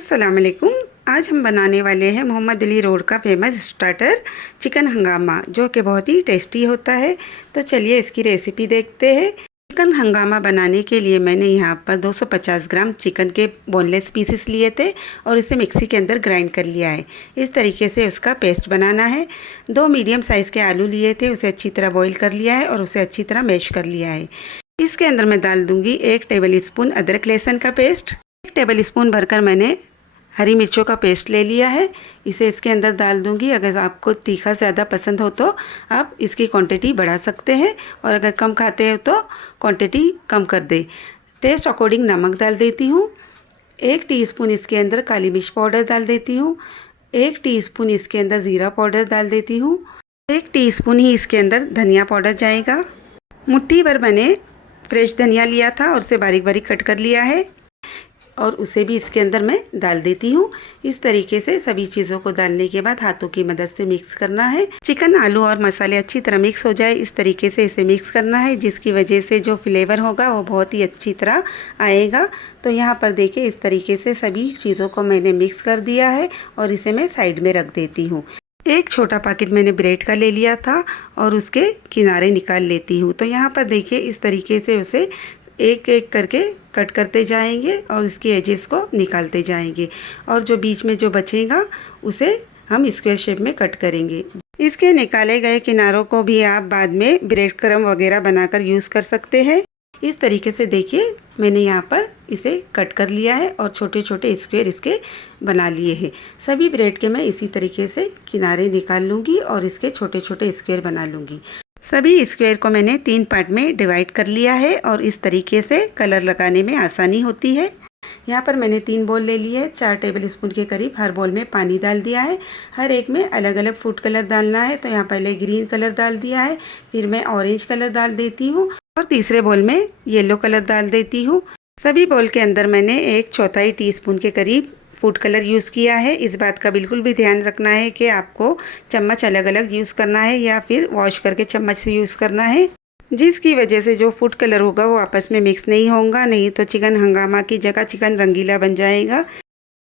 अस्सलाम वालेकुम। आज हम बनाने वाले हैं मोहम्मद अली रोड का फेमस स्टार्टर चिकन हंगामा, जो कि बहुत ही टेस्टी होता है। तो चलिए इसकी रेसिपी देखते हैं। चिकन हंगामा बनाने के लिए मैंने यहाँ पर 250 ग्राम चिकन के बोनलेस पीसेस लिए थे और इसे मिक्सी के अंदर ग्राइंड कर लिया है। इस तरीके से उसका पेस्ट बनाना है। 2 मीडियम साइज़ के आलू लिए थे, उसे अच्छी तरह बॉईल कर लिया है और उसे अच्छी तरह मैश कर लिया है। इसके अंदर मैं डाल दूँगी 1 टेबल स्पून अदरक लहसुन का पेस्ट। 1 टेबल स्पून भरकर मैंने हरी मिर्चों का पेस्ट ले लिया है, इसे इसके अंदर डाल दूंगी। अगर आपको तीखा ज़्यादा पसंद हो तो आप इसकी क्वांटिटी बढ़ा सकते हैं, और अगर कम खाते हो तो क्वांटिटी कम कर दें। टेस्ट अकॉर्डिंग नमक डाल देती हूँ। 1 टीस्पून इसके अंदर काली मिर्च पाउडर डाल देती हूँ। 1 टीस्पून इसके अंदर ज़ीरा पाउडर डाल देती हूँ। 1 टीस्पून ही इसके अंदर धनिया पाउडर जाएगा। मुट्ठी भर मैंने फ्रेश धनिया लिया था और उसे बारीक बारीक कट कर लिया है, और उसे भी इसके अंदर मैं डाल देती हूँ। इस तरीके से सभी चीज़ों को डालने के बाद हाथों की मदद से मिक्स करना है। चिकन, आलू और मसाले अच्छी तरह मिक्स हो जाए, इस तरीके से इसे मिक्स करना है, जिसकी वजह से जो फ्लेवर होगा वो बहुत ही अच्छी तरह आएगा। तो यहाँ पर देखिए, इस तरीके से सभी चीज़ों को मैंने मिक्स कर दिया है और इसे मैं साइड में रख देती हूँ। एक छोटा पैकेट मैंने ब्रेड का ले लिया था और उसके किनारे निकाल लेती हूँ। तो यहाँ पर देखिए, इस तरीके से उसे एक एक करके कट करते जाएंगे और इसके एजेस को निकालते जाएंगे, और जो बीच में जो बचेगा उसे हम स्क्वायर शेप में कट करेंगे। इसके निकाले गए किनारों को भी आप बाद में ब्रेड क्रम्ब वगैरह बनाकर यूज़ कर सकते हैं। इस तरीके से देखिए, मैंने यहाँ पर इसे कट कर लिया है और छोटे छोटे स्क्वायर इसके बना लिए हैं। सभी ब्रेड के मैं इसी तरीके से किनारे निकाल लूँगी और इसके छोटे छोटे स्क्वायर बना लूँगी। सभी स्क्वायर को मैंने 3 पार्ट में डिवाइड कर लिया है, और इस तरीके से कलर लगाने में आसानी होती है। यहाँ पर मैंने 3 बॉल ले लिए, 4 टेबल स्पून के करीब हर बॉल में पानी डाल दिया है। हर एक में अलग अलग फूड कलर डालना है। तो यहाँ पहले ग्रीन कलर डाल दिया है, फिर मैं ऑरेंज कलर डाल देती हूँ और तीसरे बॉल में येलो कलर डाल देती हूँ। सभी बॉल के अंदर मैंने 1/4 टीस्पून के करीब फूड कलर यूज़ किया है। इस बात का बिल्कुल भी ध्यान रखना है कि आपको चम्मच अलग अलग यूज़ करना है या फिर वॉश करके चम्मच से यूज़ करना है, जिसकी वजह से जो फूड कलर होगा वो आपस में मिक्स नहीं होगा, नहीं तो चिकन हंगामा की जगह चिकन रंगीला बन जाएगा।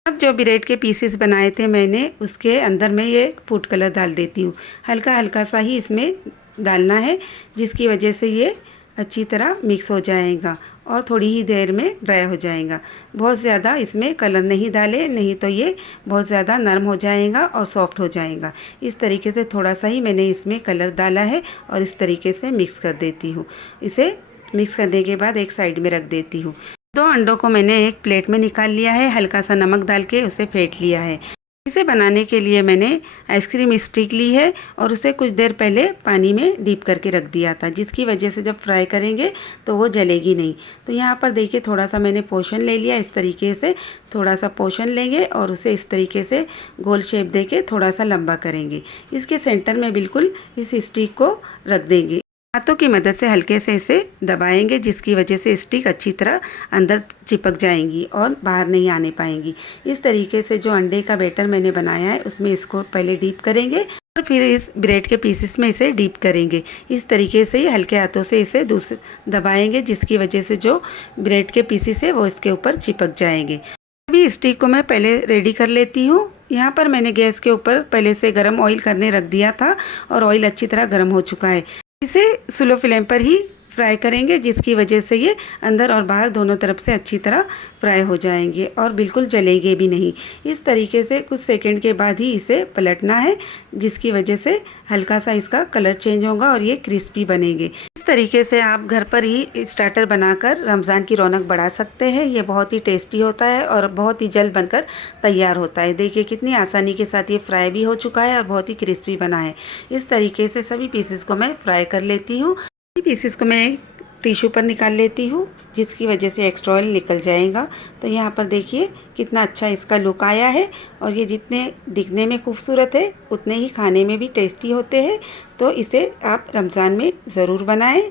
अब जो ब्रेड के पीसेस बनाए थे मैंने, उसके अंदर मैं ये फूड कलर डाल देती हूँ। हल्का हल्का सा ही इसमें डालना है, जिसकी वजह से ये अच्छी तरह मिक्स हो जाएगा और थोड़ी ही देर में ड्राई हो जाएगा। बहुत ज़्यादा इसमें कलर नहीं डालें, नहीं तो ये बहुत ज़्यादा नरम हो जाएगा और सॉफ्ट हो जाएगा। इस तरीके से थोड़ा सा ही मैंने इसमें कलर डाला है और इस तरीके से मिक्स कर देती हूँ। इसे मिक्स करने के बाद एक साइड में रख देती हूँ। 2 अंडों को मैंने एक प्लेट में निकाल लिया है, हल्का सा नमक डाल के उसे फेंट लिया है। इसे बनाने के लिए मैंने आइसक्रीम स्टिक ली है और उसे कुछ देर पहले पानी में डीप करके रख दिया था, जिसकी वजह से जब फ्राई करेंगे तो वो जलेगी नहीं। तो यहाँ पर देखिए, थोड़ा सा मैंने पोर्शन ले लिया। इस तरीके से थोड़ा सा पोर्शन लेंगे और उसे इस तरीके से गोल शेप देके थोड़ा सा लंबा करेंगे। इसके सेंटर में बिल्कुल इस स्टिक को रख देंगे। हाथों की मदद से हल्के से इसे दबाएंगे, जिसकी वजह से स्टिक अच्छी तरह अंदर चिपक जाएंगी और बाहर नहीं आने पाएंगी। इस तरीके से जो अंडे का बैटर मैंने बनाया है उसमें इसको पहले डीप करेंगे और फिर इस ब्रेड के पीसेस में इसे डीप करेंगे। इस तरीके से हल्के हाथों से इसे दबाएंगे, जिसकी वजह से जो ब्रेड के पीसेस है वो इसके ऊपर चिपक जाएंगे। अभी स्टिक को मैं पहले रेडी कर लेती हूँ। यहाँ पर मैंने गैस के ऊपर पहले से गर्म ऑयल करने रख दिया था और ऑयल अच्छी तरह गर्म हो चुका है। इसे स्लो फ्लेम पर ही फ्राई करेंगे, जिसकी वजह से ये अंदर और बाहर दोनों तरफ से अच्छी तरह फ्राई हो जाएंगे और बिल्कुल जलेंगे भी नहीं। इस तरीके से कुछ सेकंड के बाद ही इसे पलटना है, जिसकी वजह से हल्का सा इसका कलर चेंज होगा और ये क्रिस्पी बनेंगे। इस तरीके से आप घर पर ही स्टार्टर बनाकर रमज़ान की रौनक बढ़ा सकते हैं। ये बहुत ही टेस्टी होता है और बहुत ही जल्द बनकर तैयार होता है। देखिए कितनी आसानी के साथ ये फ्राई भी हो चुका है और बहुत ही क्रिस्पी बना है। इस तरीके से सभी पीसेस को मैं फ्राई कर लेती हूँ। पीसेस को मैं टिश्यू पर निकाल लेती हूँ, जिसकी वजह से एक्स्ट्रा ऑयल निकल जाएगा। तो यहाँ पर देखिए कितना अच्छा इसका लुक आया है, और ये जितने दिखने में खूबसूरत है उतने ही खाने में भी टेस्टी होते हैं। तो इसे आप रमज़ान में ज़रूर बनाएं।